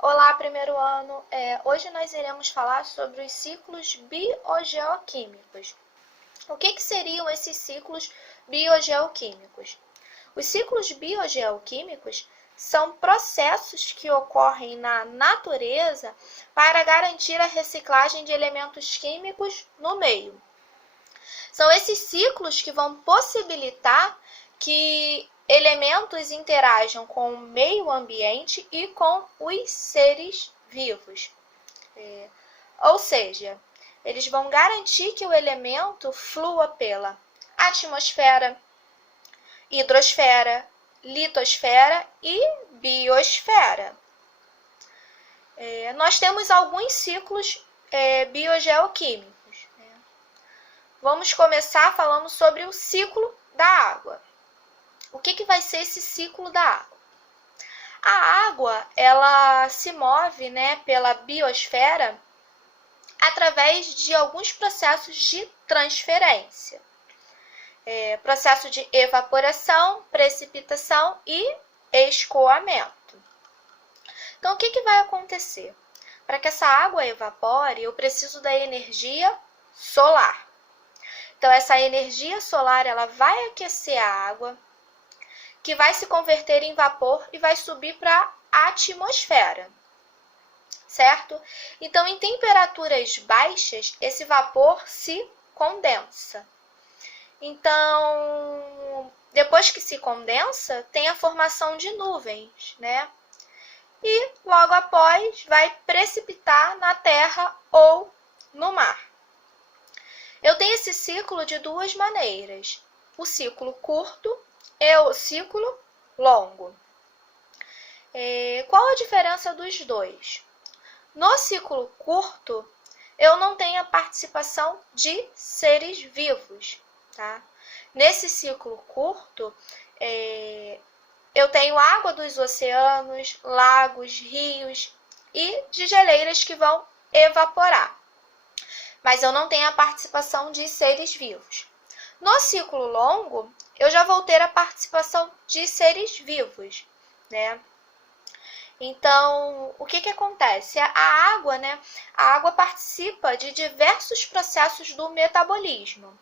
Olá, primeiro ano. Hoje nós iremos falar sobre os ciclos biogeoquímicos. O que seriam esses ciclos biogeoquímicos? Os ciclos biogeoquímicos são processos que ocorrem na natureza para garantir a reciclagem de elementos químicos no meio. São esses ciclos que vão possibilitar que elementos interajam com o meio ambiente e com os seres vivos. Ou seja, eles vão garantir que o elemento flua pela atmosfera, hidrosfera, litosfera e biosfera. Nós temos alguns ciclos biogeoquímicos. Vamos começar falando sobre o ciclo da água. O que vai ser esse ciclo da água? A água, ela se move, pela biosfera através de alguns processos de transferência. Processo de evaporação, precipitação e escoamento. Então, o que vai acontecer? Para que essa água evapore, eu preciso da energia solar. Então, essa energia solar ela vai aquecer a água, que vai se converter em vapor e vai subir para a atmosfera, certo? Então, em temperaturas baixas, esse vapor se condensa. Então, depois que se condensa, tem a formação de nuvens, E logo após vai precipitar na terra ou no mar. Eu tenho esse ciclo de duas maneiras, o ciclo curto e o ciclo longo. Qual a diferença dos dois? No ciclo curto, eu não tenho a participação de seres vivos. Tá? Nesse ciclo curto, eu tenho água dos oceanos, lagos, rios e de geleiras que vão evaporar. Mas eu não tenho a participação de seres vivos. No ciclo longo, eu já vou ter a participação de seres vivos, Então, o que acontece? A água participa de diversos processos do metabolismo.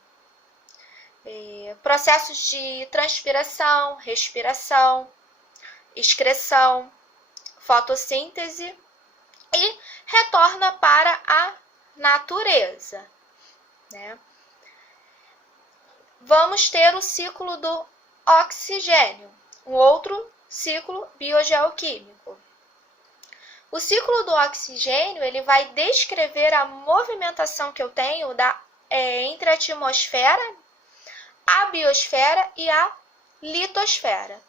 Processos de transpiração, respiração, excreção, fotossíntese e retorna para a natureza. Vamos ter o ciclo do oxigênio, um outro ciclo biogeoquímico. O ciclo do oxigênio ele vai descrever a movimentação que eu tenho entre a atmosfera, a biosfera e a litosfera.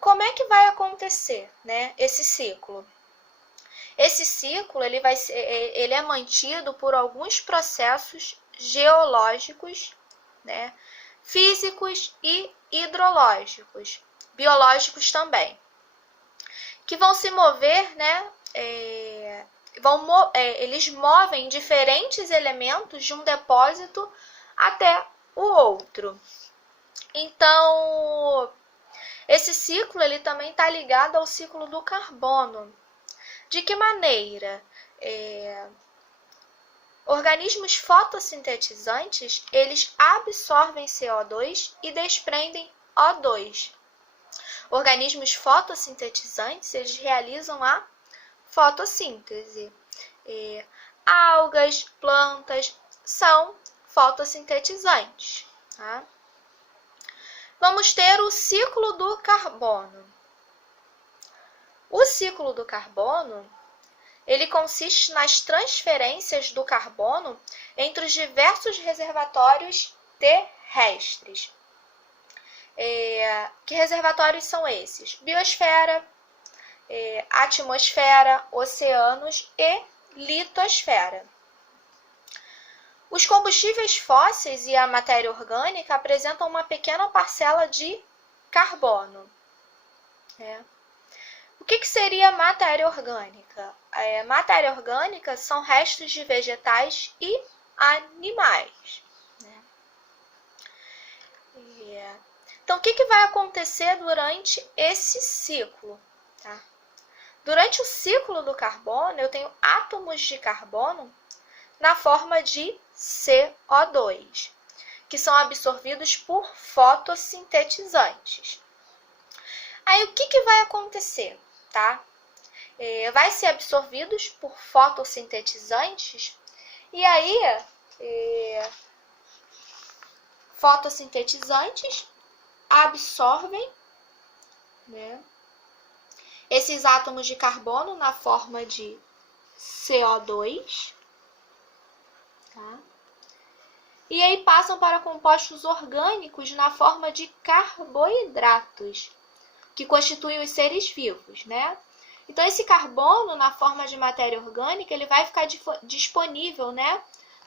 Como é que vai acontecer, esse ciclo? Esse ciclo ele é mantido por alguns processos geológicos, físicos e hidrológicos, biológicos também, que vão se mover, eles movem diferentes elementos de um depósito até o outro. Então, esse ciclo ele também está ligado ao ciclo do carbono. De que maneira? Organismos fotossintetizantes, eles absorvem CO2 e desprendem O2. Organismos fotossintetizantes, eles realizam a fotossíntese. Algas, plantas são fotossintetizantes. Tá? Vamos ter o ciclo do carbono. O ciclo do carbono, ele consiste nas transferências do carbono entre os diversos reservatórios terrestres. Que reservatórios são esses? Biosfera, atmosfera, oceanos e litosfera. Os combustíveis fósseis e a matéria orgânica apresentam uma pequena parcela de carbono. O que seria matéria orgânica? Matéria orgânica são restos de vegetais e animais. Então, o que vai acontecer durante esse ciclo? Tá? Durante o ciclo do carbono, eu tenho átomos de carbono na forma de CO2, que são absorvidos por fotossintetizantes. Aí, o que vai acontecer, tá? Vai ser absorvidos por fotossintetizantes, e aí, fotossintetizantes absorvem, né, esses átomos de carbono na forma de CO2, tá? E aí passam para compostos orgânicos na forma de carboidratos, que constituem os seres vivos, né? Então, esse carbono, na forma de matéria orgânica, ele vai ficar disponível, né,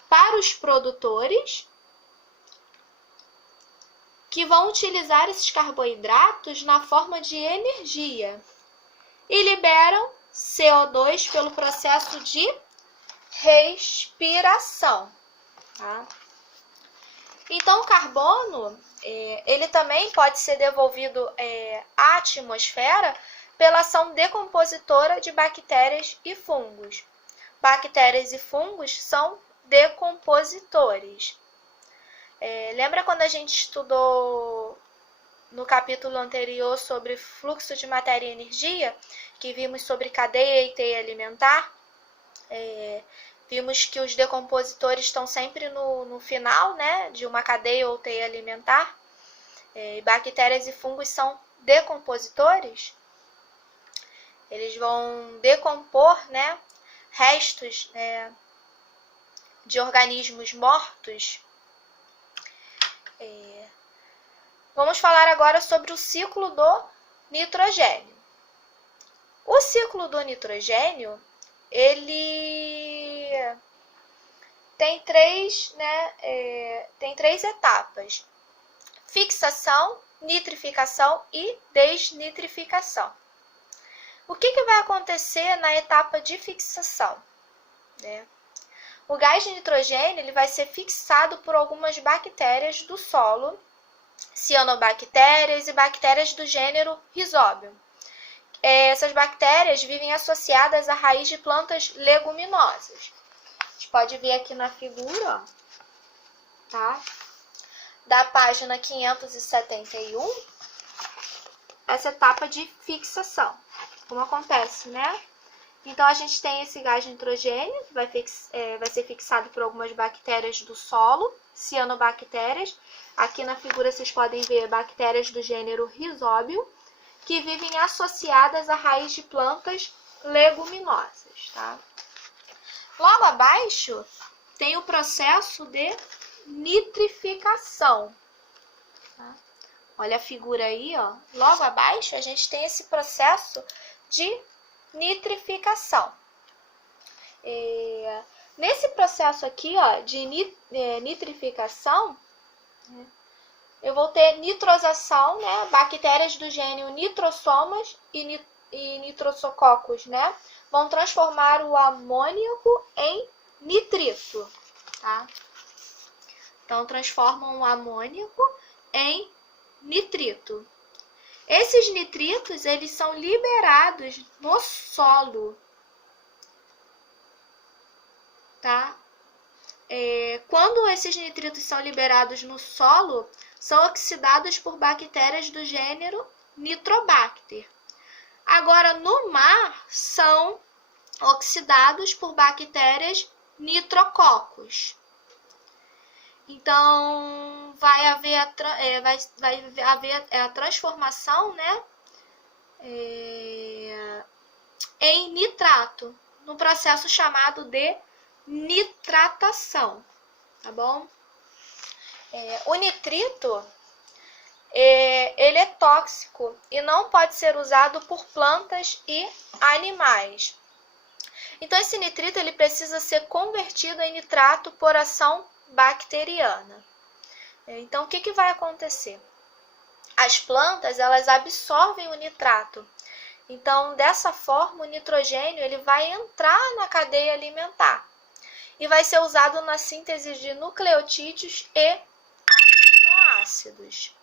para os produtores, que vão utilizar esses carboidratos na forma de energia e liberam CO2 pelo processo de respiração, tá? Então, o carbono, ele também pode ser devolvido à atmosfera pela ação decompositora de bactérias e fungos. Bactérias e fungos são decompositores. Lembra quando a gente estudou no capítulo anterior sobre fluxo de matéria e energia, que vimos sobre cadeia e teia alimentar? Vimos que os decompositores estão sempre no final, né, de uma cadeia ou teia alimentar. Bactérias e fungos são decompositores. Eles vão decompor, né, restos, de organismos mortos. Vamos falar agora sobre o ciclo do nitrogênio. O ciclo do nitrogênio, ele tem três etapas: fixação, nitrificação e desnitrificação. O que vai acontecer na etapa de fixação, né? O gás de nitrogênio ele vai ser fixado por algumas bactérias do solo, cianobactérias e bactérias do gênero Rhizobium. Essas bactérias vivem associadas à raiz de plantas leguminosas. A gente pode ver aqui na figura, ó, tá? Da página 571, essa etapa de fixação. Como acontece, né? Então, a gente tem esse gás de nitrogênio, que vai ser fixado por algumas bactérias do solo, cianobactérias. Aqui na figura vocês podem ver bactérias do gênero Rhizobium, que vivem associadas à raiz de plantas leguminosas, tá? Logo abaixo tem o processo de nitrificação. Tá? Olha a figura aí, ó. Logo abaixo a gente tem esse processo de nitrificação. Nesse processo aqui, ó, de nitrificação, eu vou ter nitrosação, né? Bactérias do gênero Nitrosomas e Nitrosococcus, né? Vão transformar o amôniaco em nitrito, tá? Então, transformam o amôniaco em nitrito. Esses nitritos, eles são liberados no solo, tá? Quando esses nitritos são liberados no solo, são oxidados por bactérias do gênero Nitrobacter. Agora, no mar, são oxidados por bactérias Nitrococcus. Então, vai haver a transformação, né, em nitrato, no processo chamado de nitratação, tá bom? O nitrito, ele é tóxico e não pode ser usado por plantas e animais. Então, esse nitrito ele precisa ser convertido em nitrato por ação bacteriana. Então, o que vai acontecer? As plantas, elas absorvem o nitrato. Então, dessa forma, o nitrogênio ele vai entrar na cadeia alimentar e vai ser usado na síntese de nucleotídeos e aminoácidos.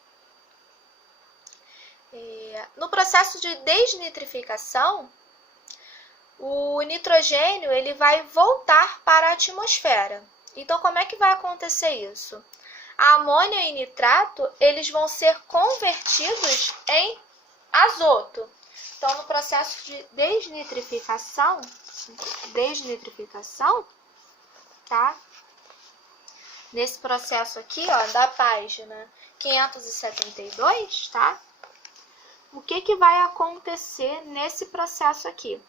No processo de desnitrificação, o nitrogênio ele vai voltar para a atmosfera. Então, como é que vai acontecer isso? A amônia e nitrato, eles vão ser convertidos em azoto. Então, no processo de desnitrificação, tá? Nesse processo aqui, ó, da página 572, tá? O que vai acontecer nesse processo aqui?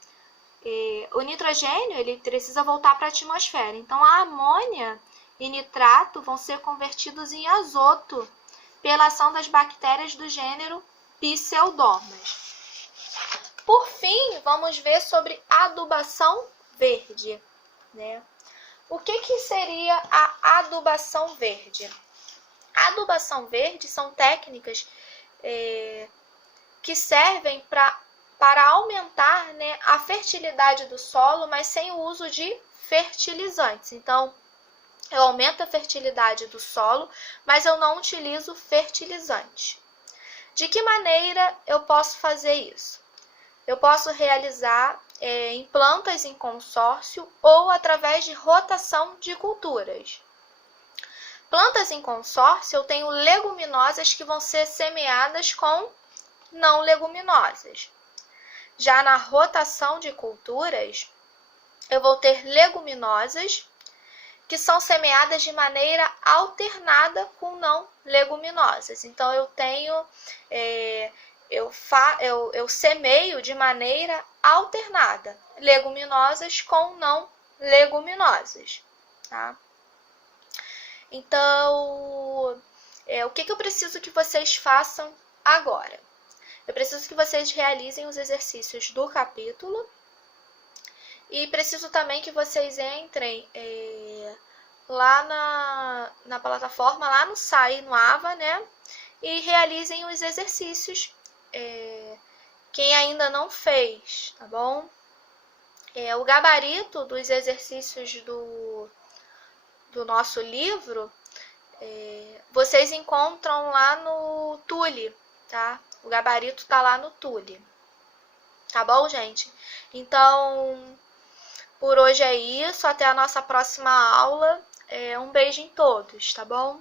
O nitrogênio, ele precisa voltar para a atmosfera. Então, a amônia e nitrato vão ser convertidos em azoto pela ação das bactérias do gênero Pseudomonas. Por fim, vamos ver sobre adubação verde, né? O que seria a adubação verde? A adubação verde são técnicas que servem para aumentar, né, a fertilidade do solo, mas sem o uso de fertilizantes. Então, eu aumento a fertilidade do solo, mas eu não utilizo fertilizante. De que maneira eu posso fazer isso? Eu posso realizar em plantas em consórcio ou através de rotação de culturas. Plantas em consórcio, eu tenho leguminosas que vão ser semeadas com não leguminosas. Já na rotação de culturas, eu vou ter leguminosas que são semeadas de maneira alternada com não leguminosas. Então, eu tenho, eu semeio de maneira alternada leguminosas com não leguminosas, tá? Então, o que eu preciso que vocês façam agora? Eu preciso que vocês realizem os exercícios do capítulo e preciso também que vocês entrem lá na plataforma, lá no SAI, no AVA, né? E realizem os exercícios. Quem ainda não fez, tá bom? O gabarito dos exercícios do nosso livro, vocês encontram lá no Tule, tá? O gabarito tá lá no Tule. Tá bom, gente? Então, por hoje é isso. Até a nossa próxima aula. Um beijo em todos, tá bom?